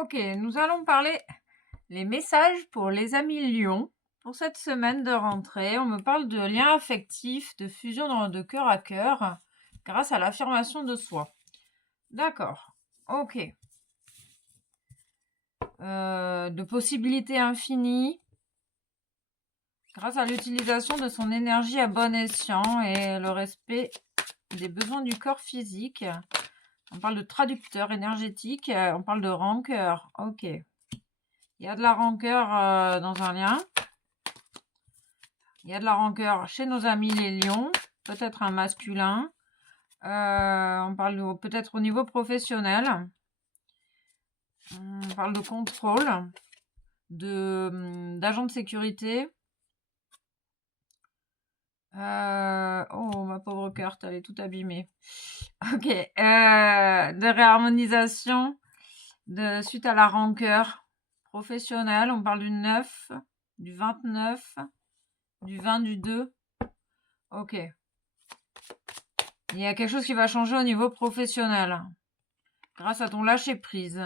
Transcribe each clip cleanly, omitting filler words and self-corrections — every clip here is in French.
Ok, nous allons parler les messages pour les amis lions. Pour cette semaine de rentrée, on me parle de liens affectifs, de fusion de cœur à cœur, grâce à l'affirmation de soi. D'accord, ok. De possibilités infinies, grâce à l'utilisation de son énergie à bon escient et le respect des besoins du corps physique. On parle de traducteur énergétique, on parle de rancœur, ok. Il y a de la rancœur dans un lien. Il y a de la rancœur chez nos amis les lions, peut-être un masculin. On parle peut-être au niveau professionnel. On parle de contrôle, d'agent de sécurité. Oh, ma pauvre carte, elle est toute abîmée. Ok. De réharmonisation suite à la rancœur professionnelle. On parle du 9, du 29, du 20, du 2. Ok. Il y a quelque chose qui va changer au niveau professionnel. Grâce à ton lâcher prise.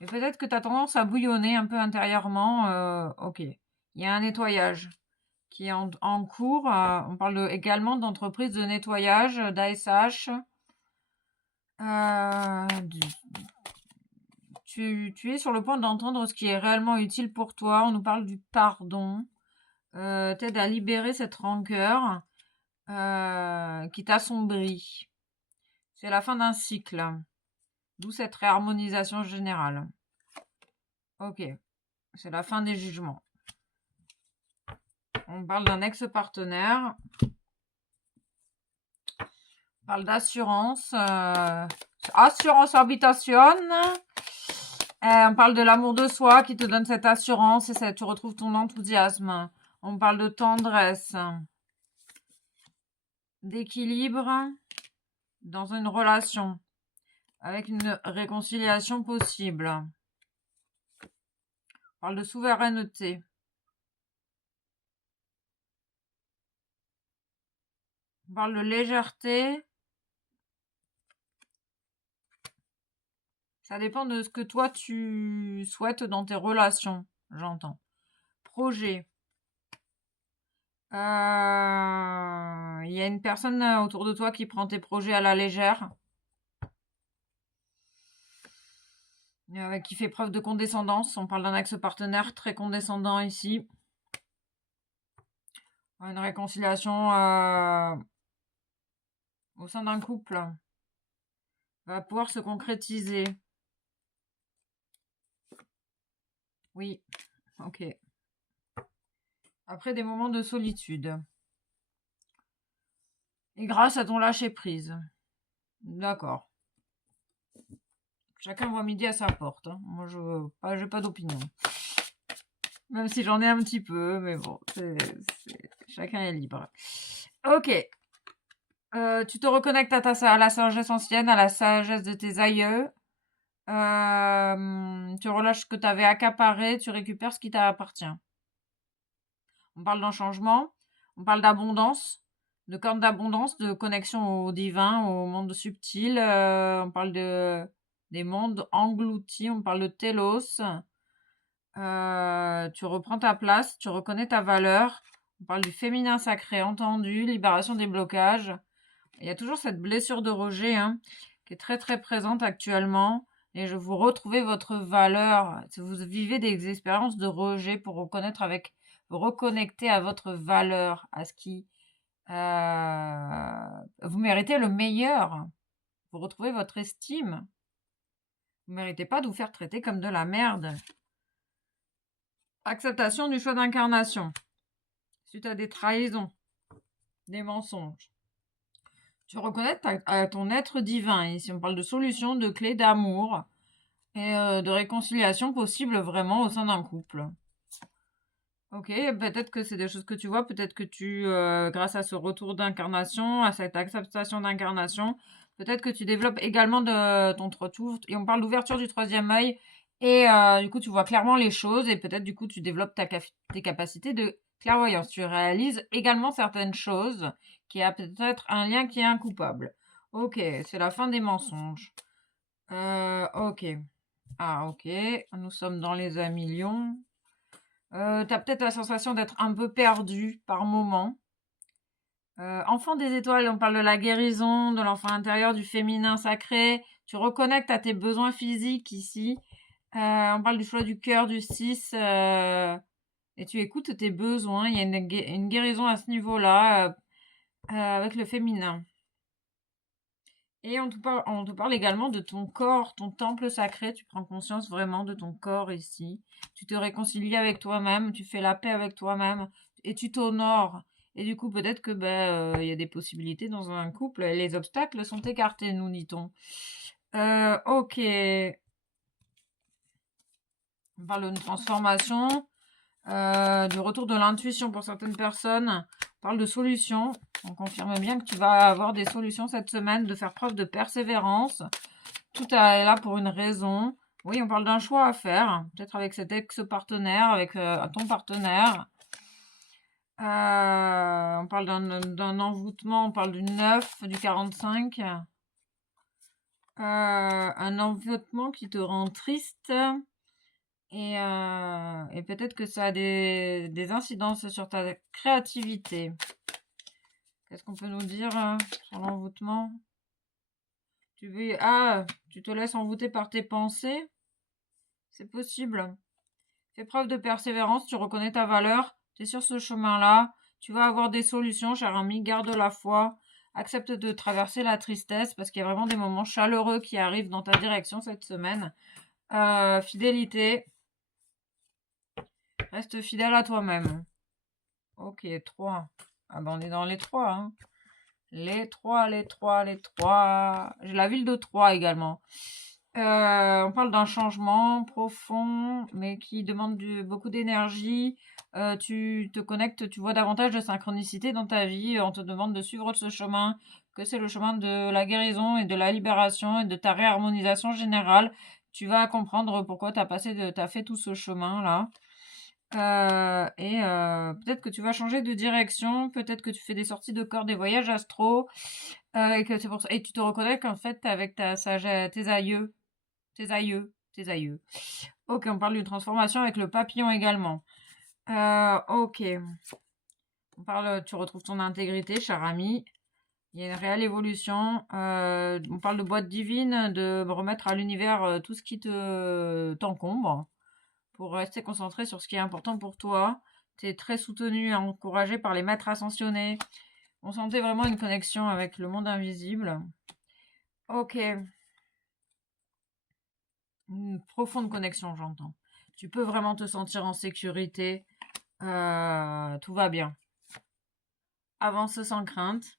Et peut-être que tu as tendance à bouillonner un peu intérieurement. Ok. Il y a un nettoyage qui est en cours. On parle également d'entreprise de nettoyage, d'ASH. Tu es sur le point d'entendre ce qui est réellement utile pour toi. On nous parle du pardon. T'aide à libérer cette rancœur qui t'assombrit. C'est la fin d'un cycle. D'où cette réharmonisation générale. Ok. C'est la fin des jugements. On parle d'un ex-partenaire. On parle d'assurance. Assurance habitation. On parle de l'amour de soi qui te donne cette assurance et tu retrouves ton enthousiasme. On parle de tendresse. D'équilibre dans une relation. Avec une réconciliation possible. On parle de souveraineté. On parle de légèreté. Ça dépend de ce que toi tu souhaites dans tes relations, j'entends. Projet. Il y a une personne autour de toi qui prend tes projets à la légère. Qui fait preuve de condescendance. On parle d'un ex-partenaire très condescendant ici. Une réconciliation au sein d'un couple va pouvoir se concrétiser. Oui, ok. Après des moments de solitude. Et grâce à ton lâcher-prise. D'accord. Chacun voit midi à sa porte. Hein. Moi, je n'ai pas d'opinion. Même si j'en ai un petit peu, mais bon, chacun est libre. Ok. Tu te reconnectes à la sagesse ancienne, à la sagesse de tes aïeux. Tu relâches ce que tu avais accaparé, tu récupères ce qui t'appartient. On parle d'un changement, on parle d'abondance, de corne d'abondance, de connexion au divin, au monde subtil. On parle des mondes engloutis, on parle de télos. Tu reprends ta place, tu reconnais ta valeur. On parle du féminin sacré entendu, libération des blocages. Il y a toujours cette blessure de rejet qui est très très présente actuellement. Et vous retrouvez votre valeur. Si vous vivez des expériences de rejet pour reconnecter à votre valeur, à ce qui vous méritez le meilleur. Vous retrouvez votre estime. Vous ne méritez pas de vous faire traiter comme de la merde. Acceptation du choix d'incarnation. Suite à des trahisons, des mensonges. Tu reconnais ton être divin. Ici, on parle de solutions, de clés d'amour et de réconciliation possible vraiment au sein d'un couple. Ok, peut-être que c'est des choses que tu vois, peut-être que grâce à ce retour d'incarnation, à cette acceptation d'incarnation, peut-être que tu développes également de ton retour, et on parle d'ouverture du troisième œil, et du coup tu vois clairement les choses, et peut-être du coup tu développes tes capacités de clairvoyance. Tu réalises également certaines choses, qui a peut-être un lien qui est incoupable. Ok, c'est la fin des mensonges. Ok. Ah, ok. Nous sommes dans les amis lions. T'as peut-être la sensation d'être un peu perdu par moment. Enfant des étoiles, on parle de la guérison, de l'enfant intérieur, du féminin sacré. Tu reconnectes à tes besoins physiques ici. On parle du choix du cœur, du 6. Et tu écoutes tes besoins. Il y a une guérison à ce niveau-là avec le féminin. Et on te parle également de ton corps, ton temple sacré. Tu prends conscience vraiment de ton corps ici. Tu te réconcilies avec toi-même, tu fais la paix avec toi-même et tu t'honores. Et du coup, peut-être que il y a des possibilités dans un couple. Les obstacles sont écartés, nous dit-on. Ok. On parle d'une transformation, du retour de l'intuition pour certaines personnes. On parle de solutions. On confirme bien que tu vas avoir des solutions cette semaine, de faire preuve de persévérance. Tout est là pour une raison. Oui, on parle d'un choix à faire, peut-être avec cet ex-partenaire, avec ton partenaire. On parle d'un envoûtement, on parle du 9, du 45. Un envoûtement qui te rend triste. Et peut-être que ça a des incidences sur ta créativité. Qu'est-ce qu'on peut nous dire sur l'envoûtement? Tu te laisses envoûter par tes pensées? C'est possible. Fais preuve de persévérance, tu reconnais ta valeur, tu es sur ce chemin-là, tu vas avoir des solutions, cher ami, garde la foi, accepte de traverser la tristesse parce qu'il y a vraiment des moments chaleureux qui arrivent dans ta direction cette semaine. Fidélité, reste fidèle à toi-même. Ok, 3. Ah ben on est dans les 3, hein. Les 3, les 3, les 3. J'ai la ville de 3 également. On parle d'un changement profond, mais qui demande beaucoup d'énergie. Tu te connectes, tu vois davantage de synchronicité dans ta vie. On te demande de suivre ce chemin, que c'est le chemin de la guérison et de la libération et de ta réharmonisation générale. Tu vas comprendre pourquoi t'as fait tout ce chemin-là. Peut-être que tu vas changer de direction, peut-être que tu fais des sorties de corps, des voyages astro, et que c'est pour ça. Et tu te reconnais qu'en fait, avec tes aïeux, tes aïeux. Ok, on parle d'une transformation avec le papillon également. Ok. Tu retrouves ton intégrité, cher ami. Il y a une réelle évolution. On parle de boîte divine, de remettre à l'univers tout ce qui t'encombre pour rester concentré sur ce qui est important pour toi. Tu es très soutenu et encouragé par les maîtres ascensionnés. On sentait vraiment une connexion avec le monde invisible. Ok. Une profonde connexion, j'entends. Tu peux vraiment te sentir en sécurité. Tout va bien. Avance sans crainte.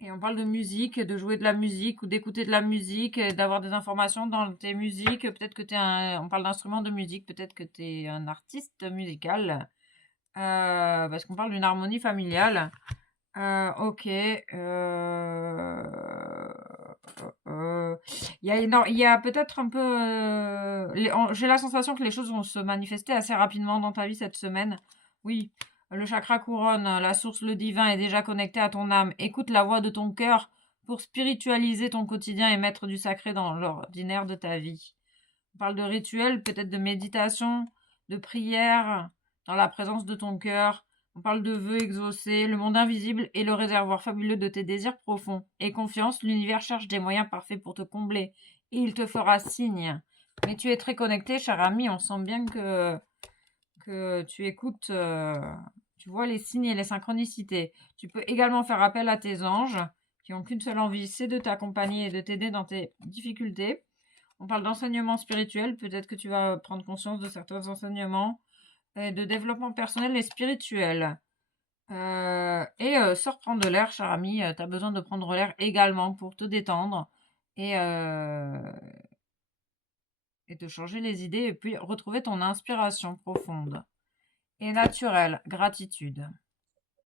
Et on parle de musique, de jouer de la musique ou d'écouter de la musique, d'avoir des informations dans tes musiques. Peut-être que on parle d'instruments de musique, peut-être que tu es un artiste musical. Parce qu'on parle d'une harmonie familiale. Ok. Il y a peut-être un peu. J'ai la sensation que les choses vont se manifester assez rapidement dans ta vie cette semaine. Oui, le chakra couronne, la source, le divin est déjà connecté à ton âme. Écoute la voix de ton cœur pour spiritualiser ton quotidien et mettre du sacré dans l'ordinaire de ta vie. On parle de rituel, peut-être de méditation, de prière, dans la présence de ton cœur. On parle de vœux exaucés, le monde invisible et le réservoir fabuleux de tes désirs profonds. Et confiance, l'univers cherche des moyens parfaits pour te combler. Et il te fera signe. Mais tu es très connecté, cher ami. On sent bien que tu écoutes, tu vois les signes et les synchronicités. Tu peux également faire appel à tes anges, qui n'ont qu'une seule envie, c'est de t'accompagner et de t'aider dans tes difficultés. On parle d'enseignement spirituel, peut-être que tu vas prendre conscience de certains enseignements, et de développement personnel et spirituel. Sors prendre de l'air, cher ami, tu as besoin de prendre l'air également pour te détendre et, euh, et te changer les idées et puis retrouver ton inspiration profonde et naturelle. Gratitude.